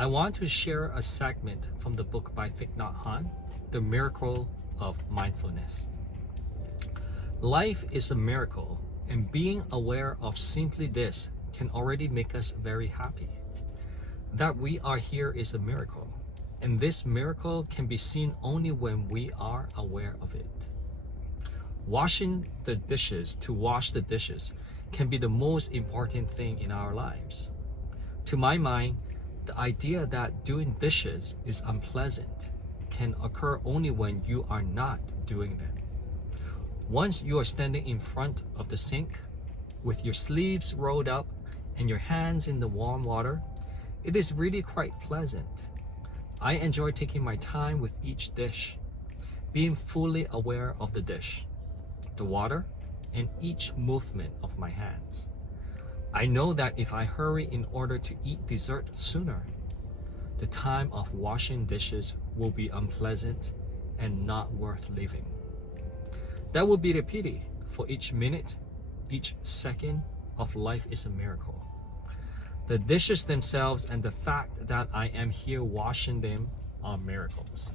I want to share a segment from the book by Thich Nhat Hanh, The Miracle of Mindfulness. Life is a miracle, and being aware of simply this can already make us very happy. That we are here is a miracle, and this miracle can be seen only when we are aware of it. Washing the dishes to wash the dishes can be the most important thing in our lives. To my mind, the idea that doing dishes is unpleasant can occur only when you are not doing them. Once you are standing in front of the sink with your sleeves rolled up and your hands in the warm water, it is really quite pleasant. I enjoy taking my time with each dish, being fully aware of the dish, the water, and each movement of my hands. I know that if I hurry in order to eat dessert sooner, the time of washing dishes will be unpleasant and not worth living. That would be the pity, for each minute, each second of life is a miracle. The dishes themselves and the fact that I am here washing them are miracles.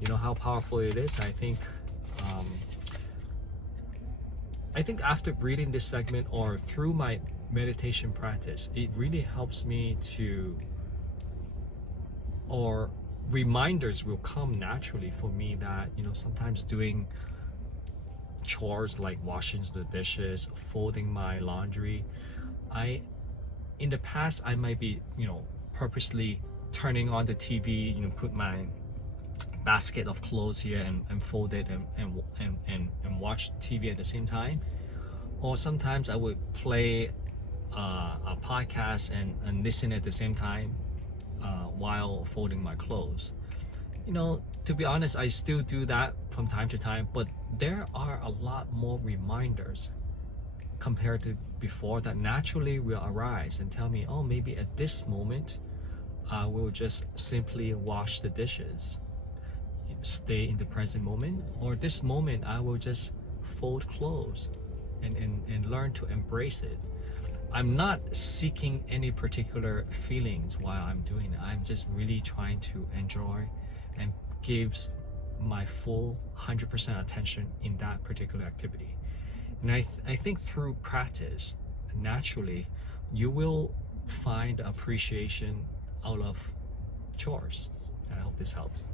You know how powerful it is? I think after reading this segment or through my meditation practice, it really helps me or reminders will come naturally for me that, sometimes doing chores like washing the dishes, folding my laundry, in the past I might be, purposely turning on the TV, put my basket of clothes here and fold it and watch TV at the same time. Or sometimes I would play a podcast and listen at the same time while folding my clothes. To be honest, I still do that from time to time, but there are a lot more reminders compared to before that naturally will arise and tell me, oh, maybe at this moment I will just simply wash the dishes, stay in the present moment, or this moment I will just fold clothes and learn to embrace it. I'm not seeking any particular feelings while I'm doing it. I'm just really trying to enjoy and gives my full 100% attention in that particular activity. And I think through practice, naturally, you will find appreciation out of chores. I hope this helps.